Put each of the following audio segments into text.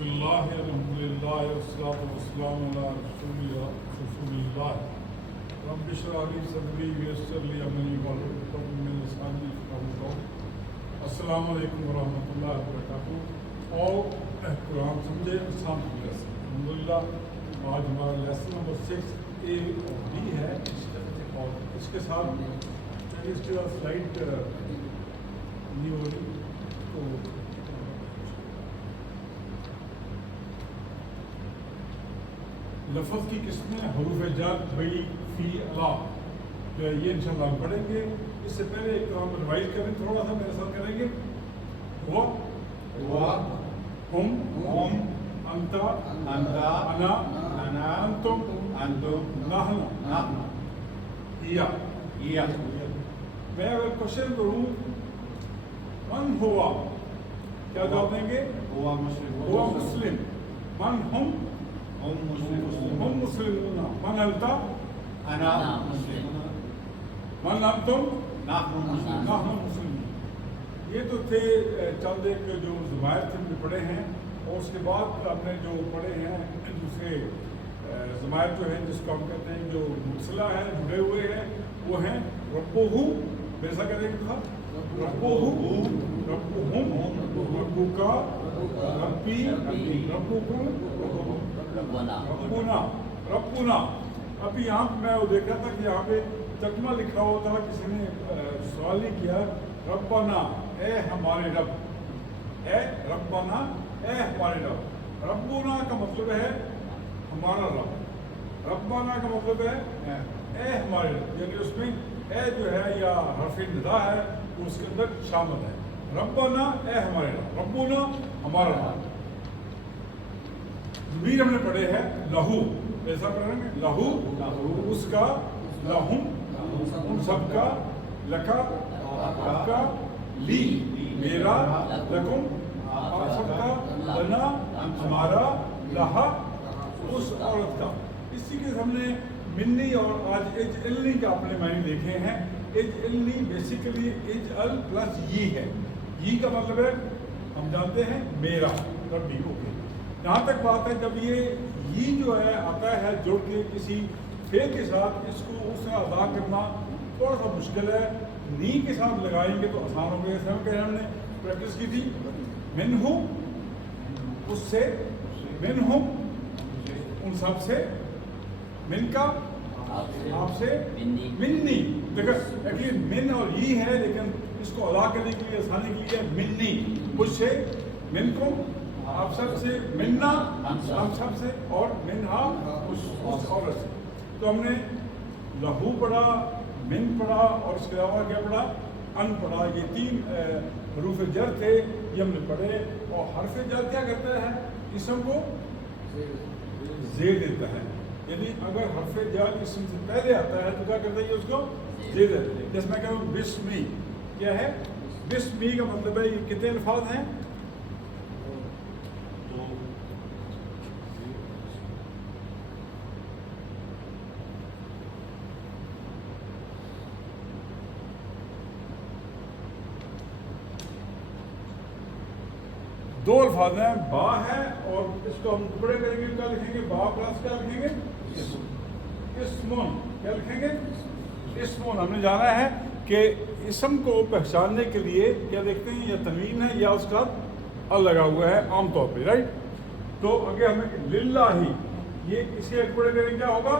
بسم اللہ الحمدللہ والصلاۃ والسلام علی رسول اللہ رب اشرح لی صدری ویسر لی امری واحلل عقدۃ من لسانی یفقہوا قولی۔ السلام علیکم ورحمۃ اللہ وبرکاتہ۔ اور قرآن سمجھے آسان طریقے سے الحمدللہ آج ہمارا لیسن نمبر 6A اور B ہے، اور اس کے ساتھ اس کے بعد سلائڈ نہیں ہو رہی تو لفظ کی قسمیں حروف جر بئی فی الا جو ہے یہ انشاءاللہ ہم پڑھیں گے۔ اس سے پہلے ایک کام ریوائز کریں، تھوڑا سا میرے ساتھ کریں گے۔ ہوا ہم انتا انا انتم نحن یا۔ میں اگر کوشچن کروں من ہوا، کیا جواب دیں گے؟ ہوا مسلم۔ من ہم مسلمون۔ من انتا انا مسلم۔ من انتم نحن مسلمون۔ نحن مسلمون۔ یہ تو تھے چند ایک جو ضمائر تھے جو پڑھے ہیں، اور اس کے بعد ہم نے جو پڑھے ہیں دوسرے ضمائر جو ہیں جس کو ہم کہتے ہیں جو متصلہ ہیں، جڑے ہوئے ہیں، وہ ہیں ربہ، ویسا کہتے ہیں تھا ربہ، ربہم، ربکا، ربی، ربکم، ربنا۔ ابھی یہاں میں وہ دیکھ رہا تھا کہ یہاں پہ ترجمہ لکھا ہوا تھا، کسی نے سوال نہیں کیا، ربنا اے ہمارے رب، اے ربنا اے ہمارے رب۔ ربنا کا مطلب ہے ہمارا رب، ربنا کا مطلب ہے اے ہمارے رب، یعنی اس میں اے جو ہے یا حرف ندا ہے وہ اس کے اندر شامل ہے۔ ربنا اے ہمارے رب، ربنا ہمارا رب۔ ضمیر ہم نے پڑھے ہیں لہو، ایسا پڑھیں گے لہو، اس کا، لہم ان سب کا، لکا آپ کا، لی میرا، لکم آپ سب کا، لنا ہمارا، لہا اس عورت کا۔ اسی کے ہم نے منی اور آج اجعلنی کا اپنے معنی دیکھے ہیں۔ اجعلنی بیسیکلی اجعل پلس یہ ہے، یہ کا مطلب ہے ہم جانتے ہیں میرا ربی کو۔ یہاں تک بات ہے جب یہ جو ہے آتا ہے جڑ کے کسی فعل کے ساتھ، اس کو اس سے ادا کرنا تھوڑا سا مشکل ہے۔ نی کے ساتھ لگائیں گے تو آسان ہو گیا۔ ہم نے پریکٹس کی تھی من ہوں اس سے، من ہوں ان سب سے، من کا آپ سے، منی۔ دیکھیں من اور یہ ہے، لیکن اس کو ادا کرنے کے لیے آسانی کے لیے منی مجھ سے، من کو آپ سب سے، مننا ہم سب سے، اور منہا اس عورت سے۔ تو ہم نے لہو پڑھا، من پڑھا، اور اس کے علاوہ کیا پڑھا؟ ان پڑھا۔ یہ تین حروف جر تھے، یہ ہم نے پڑھے۔ اور حرف جر کیا کرتا ہے؟ اسم کو زیر دیتا ہے، یعنی اگر حرف جر اسم سے پہلے آتا ہے تو کیا کرتا ہے؟ اس کو زیر دیتا ہے۔ جیسے میں کہہ رہا ہوں بسمی، کیا ہے؟ بسمی کا مطلب ہے یہ کتنے الفاظ ہیں؟ دو الفاظ ہیں، با ہے، اور اس کو ہم ٹکڑے کریں گے کیا لکھیں گے؟ با پلس کیا لکھیں گے؟ اسمون۔ کیا لکھیں گے؟ اسمون۔ ہم نے جانا ہے کہ اسم کو پہچاننے کے لیے کیا دیکھتے ہیں؟ یا تنوین ہے یا اس کا ال لگا ہوا ہے عام طور پہ، رائٹ؟ تو اگر ہمیں للہ، یہ اسے ٹکڑے کریں گے کیا ہوگا؟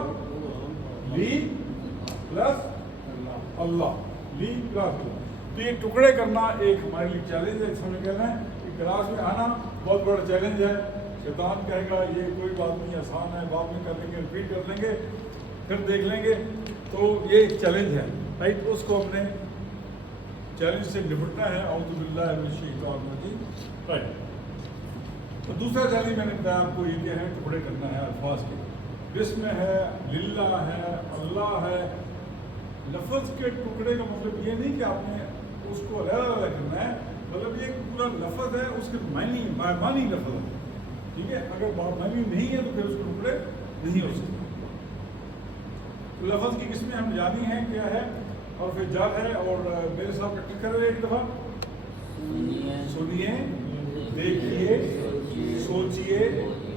لی پلس اللہ، لی پلس اللہ۔ تو یہ ٹکڑے کرنا ایک ہمارے لیے چیلنج ہے۔ ہمیں کہنا ہے کلاس میں آنا بہت بڑا چیلنج ہے۔ شیطان کہے گا یہ کوئی بات نہیں، آسان ہے، بعد میں کر لیں گے، ریپیٹ کر لیں گے، پھر دیکھ لیں گے۔ تو یہ ایک چیلنج ہے، رائٹ؟ اس کو ہم نے چیلنج سے نپٹنا ہے۔ اعوذ باللہ من الشیطان الرجیم، رائٹ؟ تو دوسرا چیلنج میں نے بتایا آپ کو یہ کہ ہے ٹکڑے کرنا ہے الفاظ کے۔ بسم ہے، للہ ہے، اللہ ہے۔ لفظ کے ٹکڑے کا مطلب یہ نہیں کہ آپ نے اس کو علیحدہ کرنا ہے، مطلب یہ پورا لفظ ہے، اس کے معنی بامعنی لفظ ہے، ٹھیک ہے؟ اگر بامعنی نہیں ہے تو پھر اس کے ٹکڑے نہیں ہو سکتے۔ تو لفظ کی قسمیں ہم جانی ہیں کیا ہے، اور پھر جر ہے۔ اور میرے ساتھ پریکٹس کر رہے ہیں ایک دفعہ، سنیے، دیکھیے، سوچیے،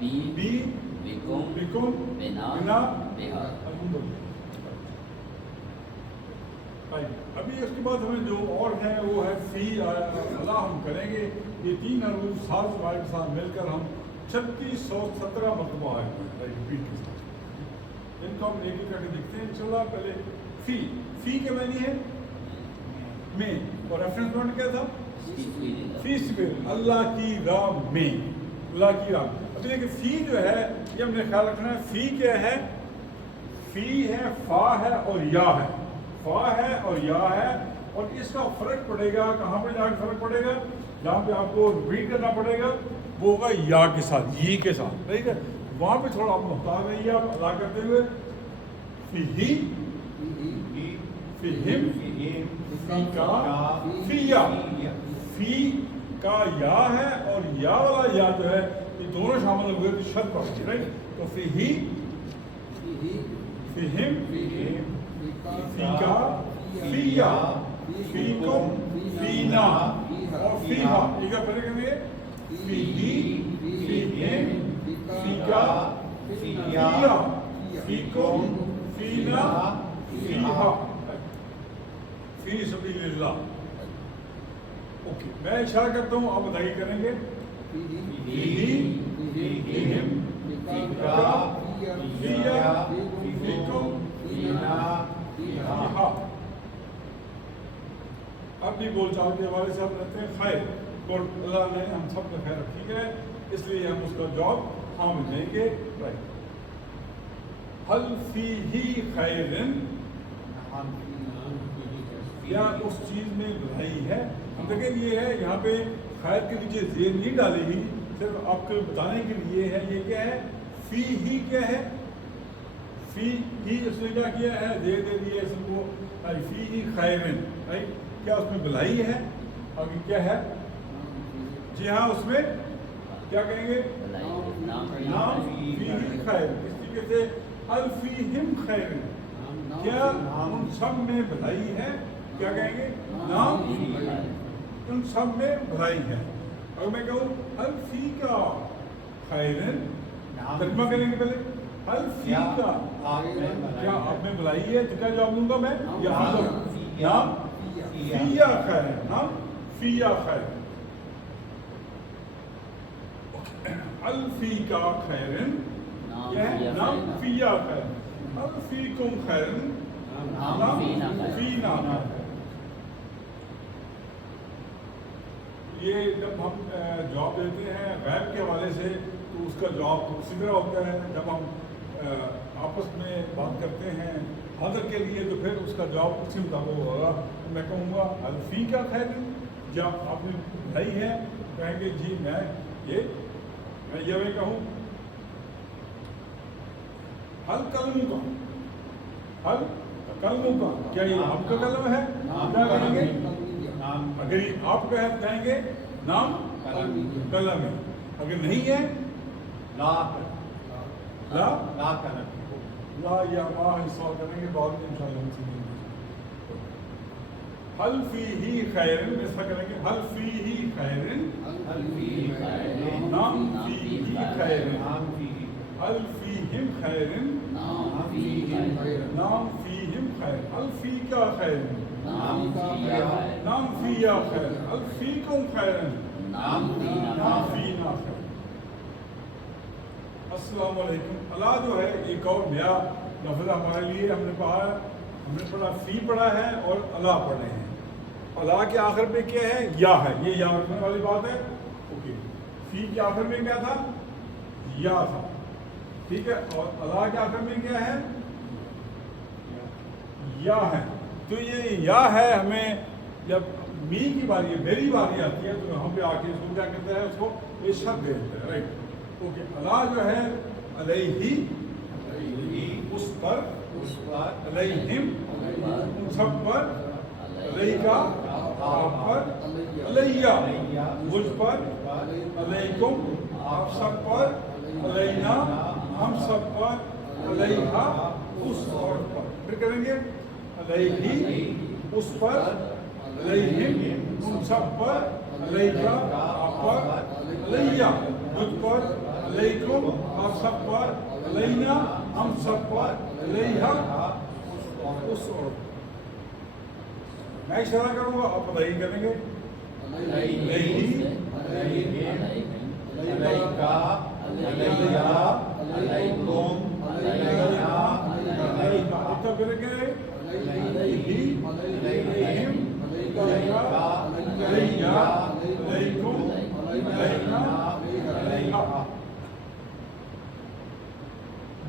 بی بکم بنا الحمدللہ. ابھی اس کے بعد ہمیں جو اور ہیں وہ ہے فی اللہ ہم کریں گے. یہ 3 حروف ساتھ کے ساتھ مل کر ہم 3617 مرتبہ آئے ہیں ریپیٹ کے ساتھ. ان کو ہم ایک ایک کر کے دیکھتے ہیں انشاءاللہ. پہلے فی کے معنی ہے میں, اور ریفرنس پوائنٹ کیا تھا فی سبیل اللہ کی راہ میں, اللہ کی راہ. ابھی دیکھیں فی جو ہے یہ ہم نے خیال رکھنا ہے. فی کیا ہے؟ فی ہے, فا ہے اور یا ہے. فا ہے اور یا ہے, اور اس کا فرق پڑے گا کہاں پہ جا کے فرق پڑے گا؟ جہاں پہ آپ کو ریپیٹ کرنا پڑے گا وہ ہوگا یا کے ساتھ, یہ کے ساتھ, ٹھیک ہے. وہاں پہ تھوڑا آپ محتاط رہیے آپ ادا کرتے ہوئے. فی ہی, فی ہم, فی کا, فی یا. فی کا یا ہے اور یا والا یا جو ہے یہ دونوں شامل ہوئے تو شرط پڑ گئی, رائٹ. تو فی ہی, فی ہم, فی کا, فی یا, فی کم, فی نا اور فی ہا. یہ کیا پڑھے گا؟ فی ہی, فی ہم, فی کا, فی یا, فی کم, فی نا, فی ہا. فی سبیل اللہ. اوکے, میں اشارہ کرتا ہوں, آپ ادائی کریں گے. فی ہی, فی ہم, فی کا, فی یا, فی کم, فی نا, فی ہا. اب بھی بول چال کے حوالے سے ہم رہتے ہیں خیر, اور اللہ نے ہم سب کا خیر رکھی ہے, اس لیے ہم اس کا جواب ہم دیں گے. حل فی ہی خیرن, کیا اس چیز میں بھلائی ہے؟ ہم دیکھیں یہ ہے یہاں پہ خیر کے نیچے زیر نہیں ڈالی ہی, صرف آپ کو بتانے کے لیے ہے. یہ کیا ہے؟ فی ہی کیا ہے؟ فی ہی اس نے کیا کیا ہے؟ زیر دے دیے اس کو. فی ہی خیرن, رائٹ. کیا اس میں بھلائی ہے؟ آگے کیا ہے؟ جی ہاں, اس میں کیا کہیں گے؟ نام فی ہی خیر. اس طریقے سے حل فی ہم خیرن, کیا ان سب میں بھلائی ہے؟ کیا کہیں گے؟ نام ان سب میں بھلائی ہے. اگر میں کہوں حل فی کا خیرن, ترجمہ کریں گے پہلے. حل فی کا, کیا آپ میں بھلائی ہے؟ تو کیا جواب دوں گا میں؟ نام فی یا خیر, نام فی یا خیر. حل فی کا خیرن, نام فی یا خیر. حل فی کم خیرن, نام فی نا خیر. یہ جب ہم جواب دیتے ہیں غیب کے حوالے سے تو اس کا جواب اسی طرح ہوتا ہے. جب ہم آپس میں بات کرتے ہیں حاضر کے لیے تو پھر اس کا جواب اسی مطابق ہوگا. میں کہوں گا الفی کا خیر, جب آپ نے بھائی ہے کہیں گے جی میں یہ کہوں حل کلموں کا, حل کلموں کا, کیا یہ آپ کا کلم ہے؟ کیا کہیں گے؟ اگر یہ آپ کا ہے کہیں گے نام کلم ہے. اگر نہیں ہے لا یا ما حصہ کریں گے بعد میں انشاءاللہ. حل فی ہی خیرن, ایسا کریں گے حل فی ہی خیرن, نام فی ہی خیرن, حل فی ہم خیرن, نام فی ہم خیر. حل فی کا خیرن, نام فی یا خیر. حل فی کم خیرن, نام فی نا خیر. السلام علیکم. اللہ جو ہے ایک اور نیا لفظ ہمارے لیے ہم نے پڑھا فی پڑھا ہے اور اللہ پڑھے ہیں. اللہ کے آخر پہ کیا ہے؟ یا ہے. یہ یا رکھنے والی بات ہے. اوکے, فی کے آخر میں کیا تھا؟ یا تھا, ٹھیک ہے. اور اللہ کے آخر میں کیا ہے؟ یا ہے. تو یہ یا ہے, ہمیں جب می کی باری ہے, میری باری آتی ہے تو یہاں پہ آ کے اس کو کیا کہتا ہے؟ اس کو یہ شرط دے دیتا ہے, رائٹ. اوکے, اللہ جو ہے علیہ, اس پر, علیہم ان سب پر, علیہ کا آپ پر, علیہ مجھ پر, علیکم آپ سب پر, علینا ہم سب پر, علیہا اس عورت پر. پھر کریں گے علیہ اس پر, علیہم ان سب پر, علیہ کا آپ پر, علیہ مجھ پر, علیکم آپ سب پر، علینا ہم سب پر، علیہا اس عورت۔ میں اشارہ کروں گا، آپ ادائی کریں گے، علیہی، علیکا، علیہا، علیکم، علینا، علیہا، اب تک کریں گے علیہی، علیہم، علیکا، علیہا، علیکم، علینا، علیہا۔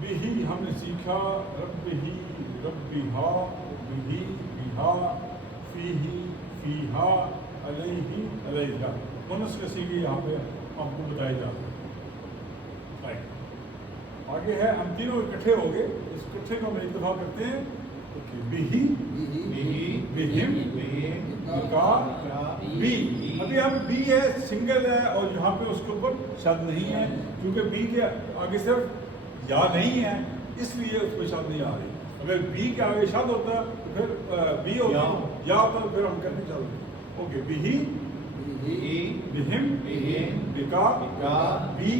بہی ہم نے سیکھا، ربہی، ربہا، بہی، بہا، فیہی، فیہا، علیہی، علیہا۔ مونس کے سیگے یہاں پہ آپ کو بتائے جاتے ہیں۔ آگے ہے، ہم تینوں اکٹھے ہو گئے، اس اکٹھے کو ہم اتفاق کرتے ہیں، بہی، بہم، بکا، بی۔ ابھی ہم بی ہے سنگل ہے اور یہاں پہ اس کے اوپر شد نہیں ہے، کیونکہ بی کے آگے صرف یا نہیں ہے، اس لیے اس پہ شد نہیں آ رہی۔ اگر بی کے آگے شد ہوتا تو پھر بی ہوتا، یا ہوتا تو پھر ہم کہتے چلتے۔ اوکے، بہی، بہم، بکا، بی،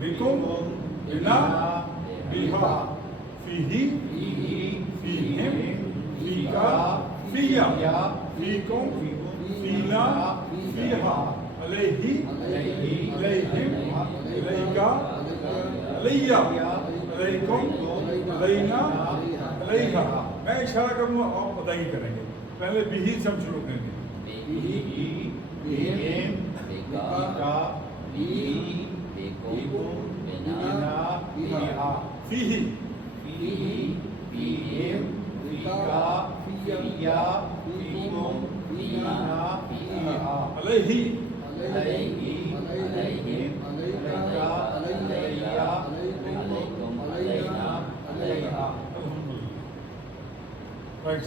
بکم، بنا، بہا، فیہی، فیہم، فیکا، فیہ، فیکم، فینا، فیہا، علیہی، علیہم، علیکا، علیہ، علیکم، علینا، علیہا۔ میں اشارہ کروں گا، آپ ادائی کریں گے۔ پہلے بہی سے ہم شروع کریں گے۔ بہم، بکا، بی، بکم، بنا، بہا، فیہی، فیہم، فیکا، فیہ، فیکم، فینا، فیہا، علیہی، علیہم، علیکا، علیہ، علیکم، علینا، علیہا۔ رائٹ،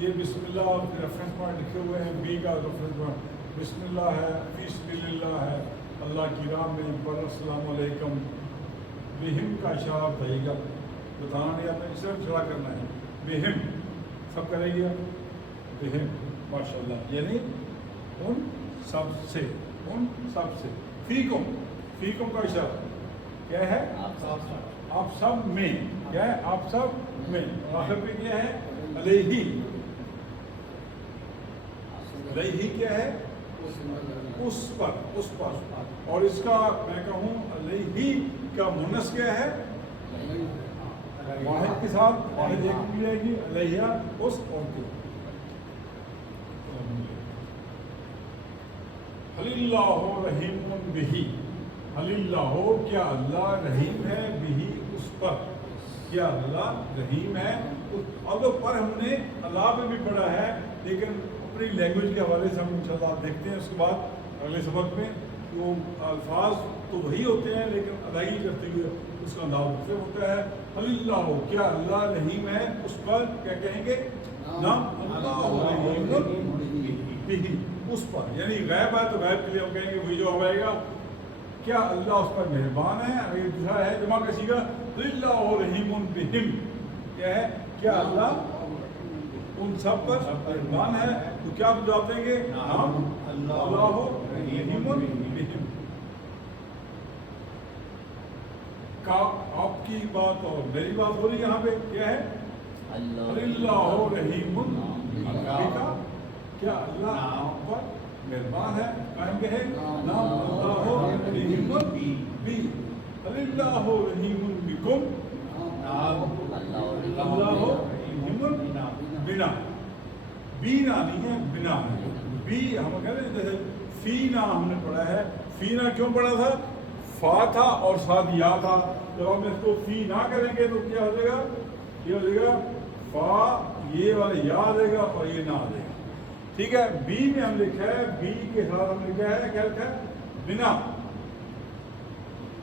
یہ بسم اللہ کے ریفرنس پوائنٹ لکھے ہوئے ہیں، بی کا ریفرنس پوائنٹ بسم اللہ ہے، فی سبیل اللہ ہے، اللہ کی راہ میں پر السلام علیکم۔ بہم کا اشارہ بتائیے گا، بتانا نہیں، آپ نے صرف اشارہ کرنا ہے۔ بہم سب کریں گے، بہم، ماشاء اللہ، یعنی ان سب سے، ان سب سے۔ فیکم، فیکم کا اشارہ کیا ہے؟ آپ سب میں، کیا ہے؟ آپ سب میں۔ آخر پہ کیا ہے؟ علیہی، علیہی کیا ہے؟ اس پر، اس پر۔ اور اس کا میں کہوں علیہی کا مونس کیا ہے؟ واحد کے ساتھ، واحد ایک مل جائے گی، علیہ اس اور کے۔ حل اللہ رحیم بہی، حل اللہ، کیا اللہ رحیم ہے، بہی اس پر، کیا اللہ رحیم ہے۔ اب پر ہم نے اللہ پہ بھی پڑھا ہے، لیکن اپنی لینگویج کے حوالے سے ہم انشاءاللہ دیکھتے ہیں اس کے بعد اگلے سبق میں۔ وہ الفاظ تو وہی ہوتے ہیں لیکن ادائی کرتے ہوئے اس کا انداز مختلف ہوتا ہے۔ حل اللہ، کیا اللہ رحیم ہے اس پر، کیا کہیں گے؟ نام اللہ رحیم بہی، اس پر، یعنی غیب ہے تو غیب کے لیے ہم کہیں گے وہی جواب آئے گا، کیا اللہ اس پر مہربان ہے۔ اگر یہ دوسرا ہے جمع کا صیغہ، اللہ رحیم بہم، کیا ہے؟ کیا اللہ ان سب پر مہربان ہے، تو کیا آپ جواب دیں گے؟ نعم اللہ رحیم بہم۔ کا آپ کی بات اور میری بات ہو رہی یہاں پہ، کیا ہے؟ اللہ رحیم بکا، کیا اللہ پر مہربان ہے، قائم ہے، نام اللہ رحیم بی، اللہ رحیم بکم، اللہ رحیم بنا، بینا نہیں ہے، بنا ہے۔ بی ہم کہتے ہیں جیسے فینا ہم نے پڑھا ہے، فینا کیوں پڑھا تھا؟ فا تھا اور ساتھ یا تھا، جب ہم اس کو فی نہ کریں گے تو کیا ہو جائے گا؟ یہ ہو جائے گا فا، یہ والا یا آ جائے گا اور یہ نہ آ جائے گا، ٹھیک ہے۔ بی میں ہم لکھا ہے، بی کے ساتھ ہم لکھا ہے، کیا لکھا ہے؟ بنا۔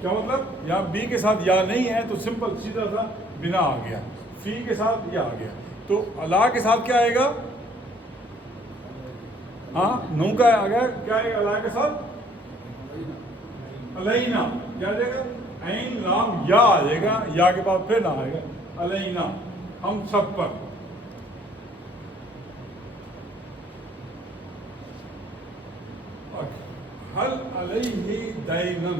کیا مطلب؟ یہاں بی کے ساتھ یا نہیں ہے تو سمپل سیدھا سا بنا آ گیا، فی کے ساتھ یا آ گیا، تو اللہ کے ساتھ کیا آئے گا؟ ہاں، نون کا آ گیا، کیا آئے گا اللہ کے ساتھ؟ علینا، کیا آ جائے گا؟ عین لام یا آ جائے گا، یا کے بعد پھر نہ آئے گا، علینا، ہم سب پر۔ حل علیہ دینن،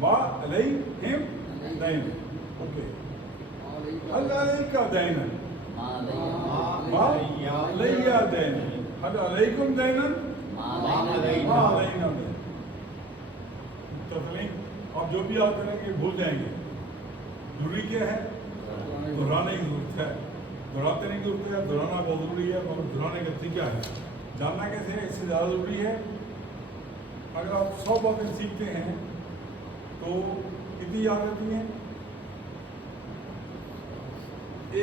ما علیہم دین. اوکے. هل عليك دينا؟ ما علی دین. هل علیکم دینا؟ ما علینا دین. متفقین. آپ جو بھی یاد کریں گے بھول جائیں گے. ضروری کیا ہے؟ دہرانے کی ضرورت ہے. دہراتے نہیں کی ضرورت ہے. دہرانا بہت ضروری ہے مگر دہرانے کا طریقہ ہے. جاننا کیسے ہے اس سے زیادہ ضروری ہے. اگر آپ 100 باتیں سیکھتے ہیں تو کتنی یاد رہتی ہیں؟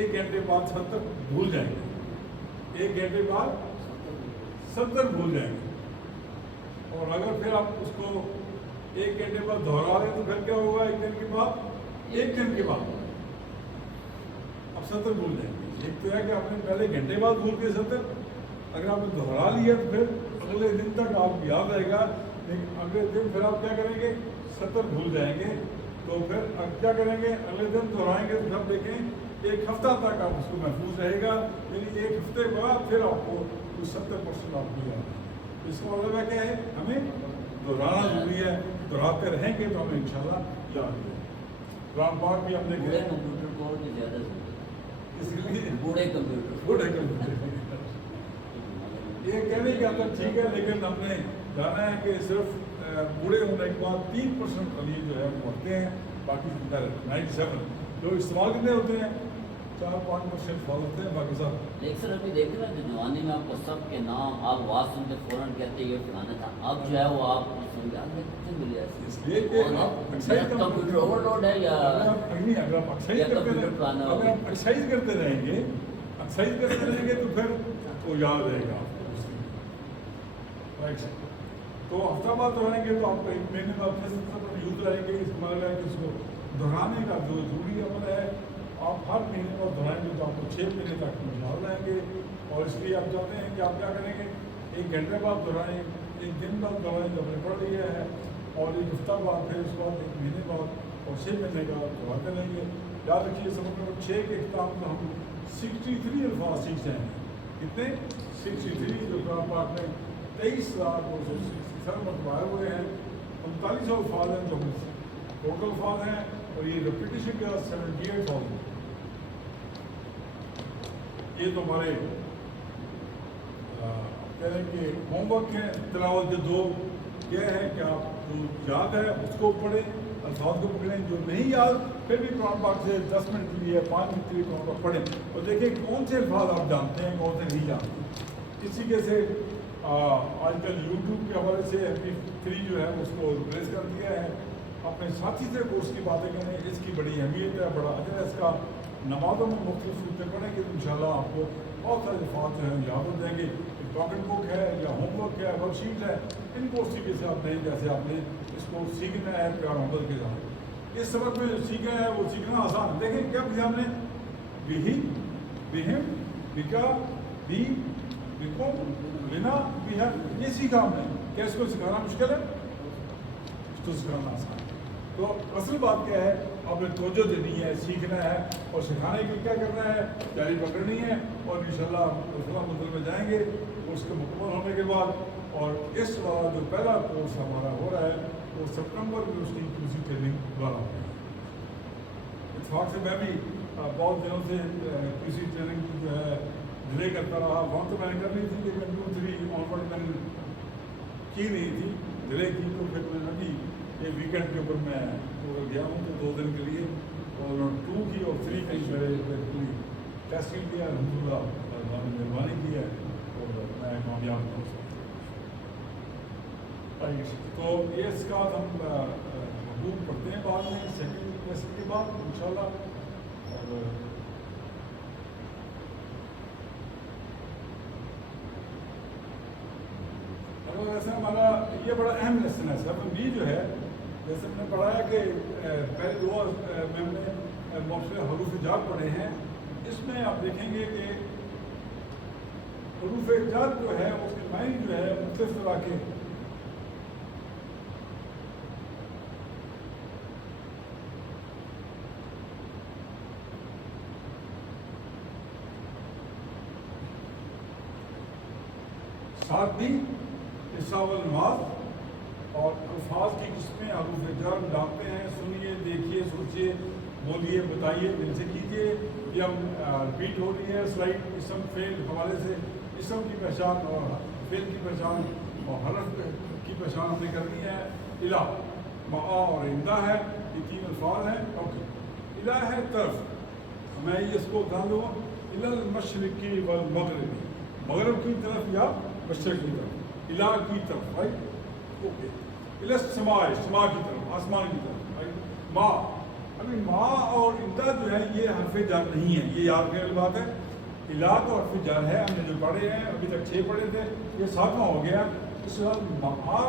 1 گھنٹے بعد 70 بھول جائیں گے. 1 گھنٹے بعد 70 بھول جائیں گے. اور اگر پھر آپ اس کو 1 گھنٹے بعد دہرا رہے تو پھر کیا ہوگا؟ 1 دن کے بعد 1 دن کے بعد اب 70 بھول جائیں گے. ایک تو ہے کہ آپ نے پہلے گھنٹے بعد بھول کے 70، اگر آپ نے دہرا لیا تو پھر اگلے دن تک آپ کو یاد رہے گا. لیکن اگلے دن پھر آپ کیا کریں گے؟ 70 بھول جائیں گے. تو پھر اب کیا کریں گے؟ اگلے دن دہرائیں گے تو پھر دیکھیں 1 ہفتہ تک آپ اس کو محفوظ رہے گا. یعنی 1 ہفتے بعد پھر آپ کو 70% آپ کو یاد ہے. اس کا مطلب ہے کیا ہے؟ ہمیں دہرانا ضروری ہے. دہراتے رہیں گے تو ہمیں انشاءاللہ یاد ہے. قرآن پاک بھی ہم نے بوڑھے کمپیوٹر کو بھی زیادہ اس لیے بوڑھے کمپیوٹر بوڑھے کمپیوٹر یہ کہنے کی آتا ٹھیک ہے، لیکن ہم نے جانا ہے کہ صرف بوڑھے ہونے کے بعد 3% خلیج جو ہے وہ ہوتے ہیں. باقی 97 جو استعمال کرنے ہوتے ہیں 4-5% فال ہوتے ہیں. باقی سب لیکن سر ابھی دیکھتے نا جو زمانے میں آپ کو سب کے نام آپ آواز سنتے فوراً کہتے یہ فلانا تھا. اب جو ہے وہ آپ سمجھان میں کتنے مل جائے اس لیے کہ آپ ایکسرسائز کمپیوٹر اوور لوڈ ہے یا اگر آپ ایکسرسائز کرتے رہیں گے تو پھر وہ یاد رہے گا. تو ہفتہ بعد دہرائیں گے تو آپ کو 1 مہینے بعد پھر یوز رہیں گے. اس کا مطلب ہے کہ اس کو دہرانے کا جو ضروری عمل ہے آپ ہر مہینے بعد دہرائیں گے تو آپ کو 6 مہینے تک یاد رہیں گے. اور اس لیے آپ چاہتے ہیں کہ آپ کیا کریں گے؟ 1 گھنٹے بعد دہرائیں، 1 دن بعد دہرائیں جو ہم نے پڑھ لیا ہے، اور 1 ہفتہ بعد پھر اس کے بعد 1 مہینے بعد اور 6 مہینے کا دہراتے رہیں گے. یاد رکھیے سبق نمبر 6 کے اختتام کو ہم 63 الفاظ سیکھ جائیں گے. کتنے؟ 63 جو قرآن پاک میں 23,267 مرتبہ آئے ہوئے ہیں. 4500 الفاظ ہیں جو ہم ٹوٹل الفاظ ہیں، اور یہ ریپیٹیشن کا 78,000. یہ تو ہمارے کہہ رہے ہیں کہ ہوم ورک ہے. تلاوت کے 2 یہ ہے کہ آپ جو یاد ہے اس کو پڑھیں، الفاظ کو پکڑیں. جو نہیں یاد پھر بھی قرآن پاک سے 10 منٹ کے لیے 5 منٹ کے لیے قرآن پاک پڑھیں اور دیکھیں کون سے الفاظ آپ جانتے ہیں کون سے نہیں جانتے. اس طریقے سے آج کل یوٹیوب کے حوالے سے MP3 جو ہے اس کو ریپلیس کر دیا ہے. اپنے ساتھی سے کورس کی باتیں کریں، اس کی بڑی اہمیت ہے، بڑا اجر ہے اس کا. نمازوں میں مختلف صورتیں پڑھیں گے تو انشاءاللہ آپ کو بہت سارے الفاظ جو ہیں یاد ہو جائیں گے. ٹاکن بک ہے یا ہوم ورک ہے، ورک شیٹ ہے، ان کو اس طریقے سے آپ نے جیسے آپ نے اس کو سیکھنا ہے پیار محبت کے ساتھ. اس سبق میں جو سیکھنا ہے وہ سیکھنا آسان ہے. دیکھیں کیا بھی ہم نے بہی بہم بکا بی بکم بنا بہم یہ سیکھا ہم نے. کیا اس کو سکھانا مشکل ہے؟ اس کو سکھانا آسان ہے. تو اصل بات کیا ہے؟ آپ نے توجہ دینی ہے، سیکھنا ہے اور سکھانے کے لیے کیا کرنا ہے؟ جاری پکڑنی ہے. اور انشاءاللہ ہم منزل میں جائیں گے اس کے مکمل ہونے کے بعد. اور اس والا جو پہلا کورس ہمارا ہو رہا ہے وہ سپٹمبر میں اس کی دوسری ٹریننگ والا ہے. اتفاق سے میں بھی بہت دنوں سے کسی ٹریننگ جو ہے ڈیلے کرتا رہا. وہاں تو میں نے کر لی تھی لیکن 2-3 آنورڈ میں نے کی نہیں تھی، ڈیلے کی. تو پھر میں نے یہ ویکینڈ کے اوپر میں گیا ہوں تو 2 دن کے لیے، اور 2 کی اور 3 کی میرے پوری ٹیسٹنگ کیا. الحمدللہ اللہ نے مہربانی کی ہے اور میں کامیاب ہوں. تو یہ اس کا ہم حقوق پڑھتے ہیں بعد میں سیکنڈ لیسن کے بعد انشاءاللہ. اور ویسے ہمارا یہ بڑا اہم لیسن ہے. 7B جو ہے جیسے ہم نے پڑھا ہے کہ پہلے 2 میں ہم نے مختلف حروف جر پڑھے ہیں. اس میں آپ دیکھیں گے کہ حروف جر جو ہے اس کے معنی جو ہے مختلف طرح کے ساتھ بھی حصہ والنماز اور الفاظ کی میں حروف جر ڈالتے ہیں. سنیے, دیکھیے, سوچیے, بولیے, بتائیے, دل سے کیجیے. یہ ہم ریپیٹ ہو رہی ہے سلائڈ اسم فعل حوالے سے. اسم کی پہچان اور فعل کی پہچان اور حرف کی پہچان ہم نے کرنی ہے. الہ, معا اور عندہ ہے, یہ تین الفاظ ہیں. اوکے, الہ ہے طرف, میں یہ اس کو ڈال دوں گا الى المشرقی والمغربی, مغرب کی طرف یا مشرق کی طرف, الہ کی طرف. Right, okay. الى السماء, سما کی طرف, آسمان کی طرف. رائٹ, ما, ابھی ما اور عندہ جو ہے یہ حرف جر نہیں ہے, یہ یاد کرنے والی بات ہے. الہ تو حرف جر ہے, ہم نے جو پڑھے ہیں ابھی تک 6 پڑھے تھے, یہ 7واں ہو گیا. اس کے بعد ما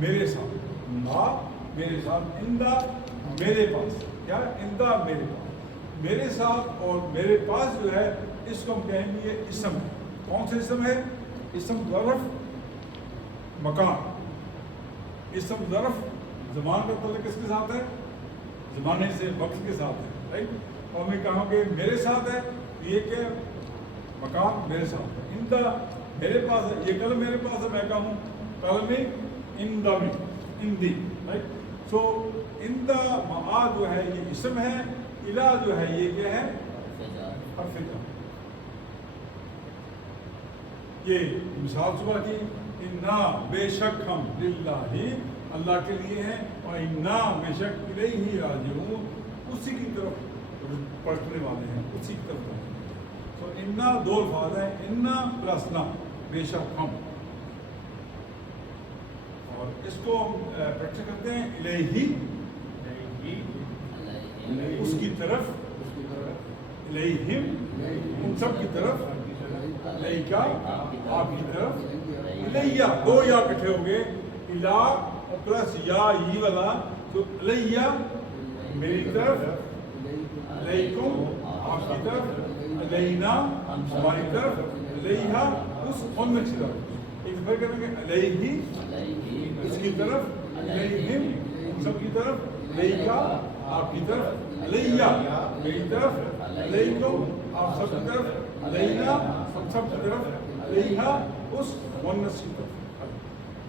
میرے ساتھ, ما میرے ساتھ, عندہ میرے پاس, کیا عندہ میرے پاس, میرے ساتھ اور میرے پاس جو ہے اس کو ہم کہیں گے یہ اسم ہے. کون سا اسم ہے؟ اسم ظرف مکان. اسم ظرف زمان کا تعلق کس کے ساتھ ہے؟ زمانے سے, وقت کے ساتھ ہے. رائٹ, اور میں کہوں کہ میرے ساتھ ہے, یہ کہ مکان میرے ساتھ ہے. عندہ میرے پاس ہے, یہ قلم میرے پاس ہے, میں کہوں قلم عندہ میں, عندی. رائٹ, سو عندہ معا جو ہے یہ اسم ہے, الہ جو ہے یہ کیا ہے؟ حرف جر. یہ مثال صبح کی, انا بے شک ہم للہ اللہ کے لیے ہیں, اور انا بے شک الیہ راجعون اسی کی طرف پلٹنے والے ہیں, اسی کی طرف. تو انا 2 الفاظ ہیں, انا پلس نا, بے شک ہم. اور اس کو ہم پریکٹس کرتے ہیں الیہ, اس کی طرف, الیہم ان سب کی طرف, الیکا آپ کی طرف, الیہ 2 یا اکٹھے ہو گئے, الہ پلس یا ای والا, تو الیہ میری طرف, الیکم آپ کی طرف, الینا ہماری طرف, الیہا اس ان میں کی طرف. ایک دفعہ کریں گے الیہ اس کی طرف, الیہم ان سب کی طرف, الیکا آپ کی طرف, الیہ میری طرف, الیکم آپ سب کی طرف, الینا ہم سب کی طرف, الیہا اس ونس کی طرف.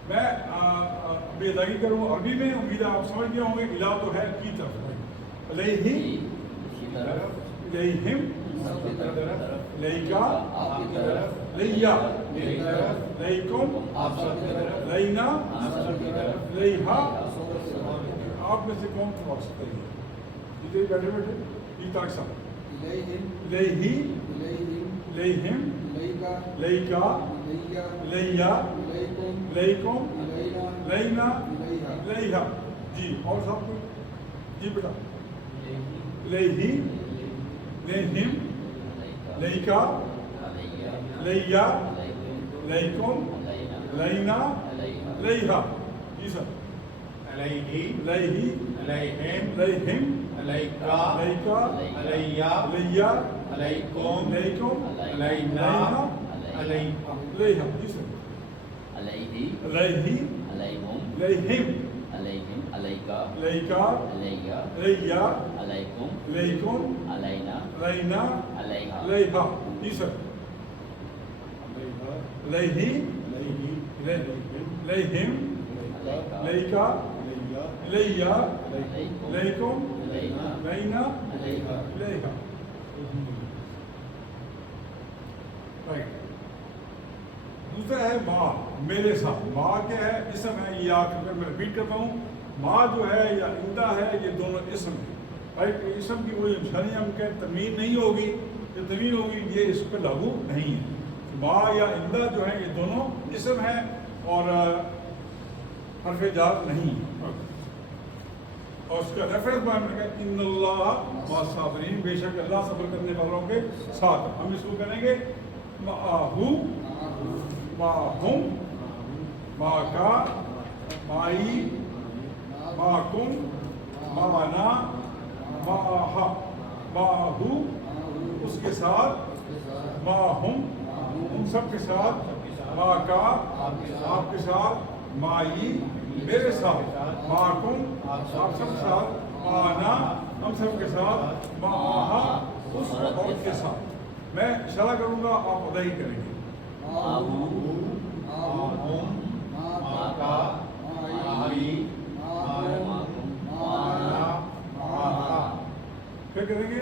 میں ابھی ادائیگی کروں عربی میں, امید ہے آپ سمجھ گئے ہوں گے. الہ تو ہے کی طرف, الیہ الیہم الیکا الیہ الیکم الینا الیہا. آپ میں سے کون پڑھ سکتے ہیں؟ ادھر بیٹھے بیٹھے یہ تک سب الیہ الیہم الیکا الیہ الیکم الینا الیہا. جی اور سب کوئی؟ جی بیٹا, الیہ الیہم الیکا الیہ الیکم الینا الیہا. جی سر. علیہ الیہ علیہم الیہم علیکا الیکا علیہ الیہ علیکم الیکم علینا علیہ. الیہا. جی سر. علیہ الیہ علیہم الیہم علیہم علیکا الیکا علیہ الیہ علیکم الیکم علینا الینا علیہا. الیہا. جی سر. الیہ الیہم الیکا الیہ الیکم الینا الیہا. رائٹ. دوسرا ہے ماں, میرے ساتھ. ماں کیا ہے؟ اسم ہے. یہ آ کر میں رپیٹ کرتا ہوں, ماں جو ہے یا عندہ ہے, یہ دونوں اسم ہیں. رائٹ, اسم کی کوئی نشانی ہم کہیں تنوین نہیں ہوگی, یہ تنوین ہوگی یہ اس پہ لاگو نہیں ہے. ماں یا عندہ جو ہے یہ دونوں اسم ہیں اور حرف جر نہیں. اور اس کا ریفرنس میں نے کہا ان اللہ مع الصابرین, بے شک اللہ صبر کرنے والوں کے ساتھ. ہم اس کو کریں گے معہو, معہم, معکا, معی, معکم, معنا, معہا, معہو اس کے ساتھ, معہم ان سب کے ساتھ, معکا آپ کے ساتھ, معی میرے ساتھ, معکم آپ سب کے ساتھ, معنا ہم سب کے ساتھ, معہا اس عورت کے ساتھ. میں اشارہ کروں گا, آپ ادائی کریں گے. معہم معکا معی کریں گے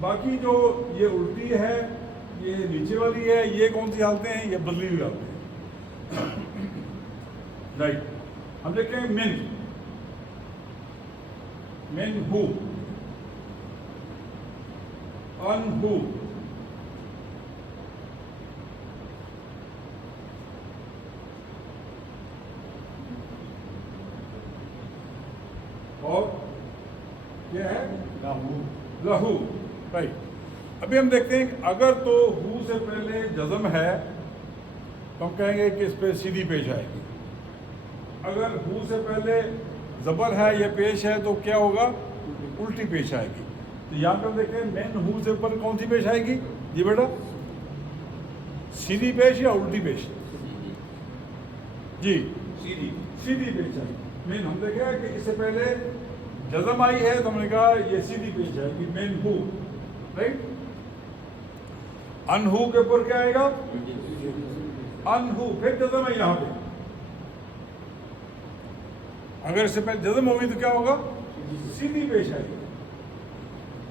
باقی جو یہ الٹی ہے، یہ نیچے والی ہے، یہ کون سی حالتیں ہیں؟ یہ بدلی ہوئی حالتیں ہیں. رائٹ. ہم دیکھیں من ہو، ان ہو، اور کیا ہے؟ لہو لہو. رائٹ. ابھی ہم دیکھتے ہیں کہ اگر تو ہو سے پہلے جزم ہے تو ہم کہیں گے کہ اس پہ سیدھی پیش آئے گی. اگر ہو سے پہلے زبر ہے یا پیش ہے تو کیا ہوگا؟ الٹی پیش آئے گی. تو یہاں پہ ہم دیکھیں مین ہو سے اوپر کون سی پیش آئے گی؟ جی بیٹا، سیدھی پیش یا الٹی پیش؟ جی سیدھی سیدھی پیش آئی. مین ہم دیکھا کہ اس سے پہلے جزم آئی ہے تو ہم نے کہا یہ سیدھی پیش آئے گی، مین ہو. رائٹ. ان ہو کے اوپر کیا آئے گا؟ ان ہو، پھر جزم ہے یہاں پہ. اگر اس سے پہلے جزم ہوگی تو کیا ہوگا؟ سیدھی پیش آئے گی.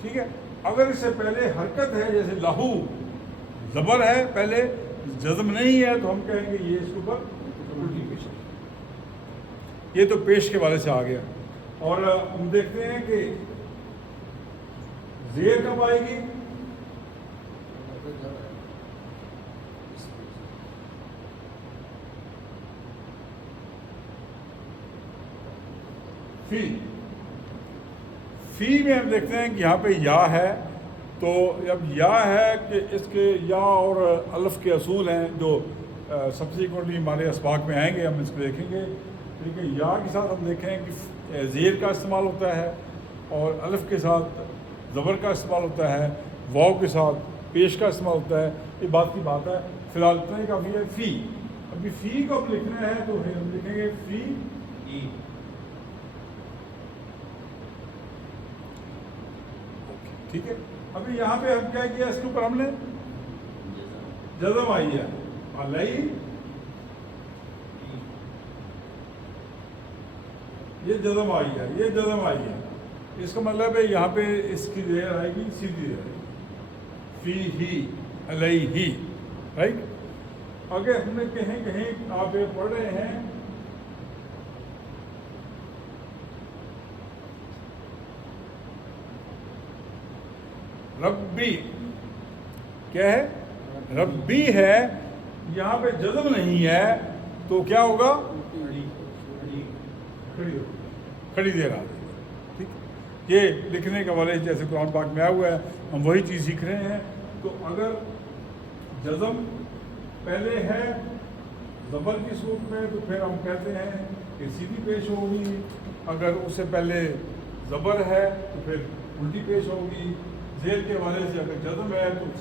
ٹھیک ہے. اگر اس سے پہلے حرکت ہے، جیسے لہو زبر ہے پہلے، جزم نہیں ہے، تو ہم کہیں گے یہ اس کے اوپر الٹی پیش آئے گی. یہ تو پیش کے والے سے آ گیا. اور ہم دیکھتے ہیں کہ زیر کب آئے گی؟ فی میں ہم دیکھتے ہیں کہ یہاں پہ یا ہے، تو اب یا ہے کہ اس کے یا اور الف کے اصول ہیں جو سبسیکوئنٹلی ہمارے اسباق میں آئیں گے، ہم اس کو دیکھیں گے. لیکن یا کے ساتھ ہم دیکھیں کہ زیر کا استعمال ہوتا ہے، اور الف کے ساتھ زبر کا استعمال ہوتا ہے، واو کے ساتھ پیش کا استعمال ہوتا ہے. یہ بات کی بات ہے. فی الحال اتنا ہی کافی ہے. فی، ابھی فی کو اب لکھنا ہے تو ہم لکھیں گے فی. ٹھیک ہے. ابھی یہاں پہ ہم کیا کیا؟ اس کے اوپر ہم نے جزم آئی ہے، علیہ، یہ جزم آئی ہے، یہ جزم آئی ہے. اس کا مطلب ہے یہاں پہ اس کی زیر آئے گی، سیدھی زیر آئے گی. فی ہی، علیہ ہی. رائٹ. اگر ہم نے کہیں آپ یہ پڑھ رہے ہیں ربی، کیا ہے؟ ربی ہے، یہاں پہ جزم نہیں ہے تو کیا ہوگا؟ کھڑی دیر آ گئی. ٹھیک. یہ لکھنے کا والے جیسے قرآن پاک میں آیا ہوا ہے، ہم وہی چیز سیکھ رہے ہیں. تو اگر جزم پہلے ہے زبر کی صورت میں تو پھر ہم کہتے ہیں کہ سیدھی پیش ہوگی. اگر اس سے پہلے زبر ہے تو پھر الٹی پیش ہوگی. زیر کے والے سے اگر جزم ہے تو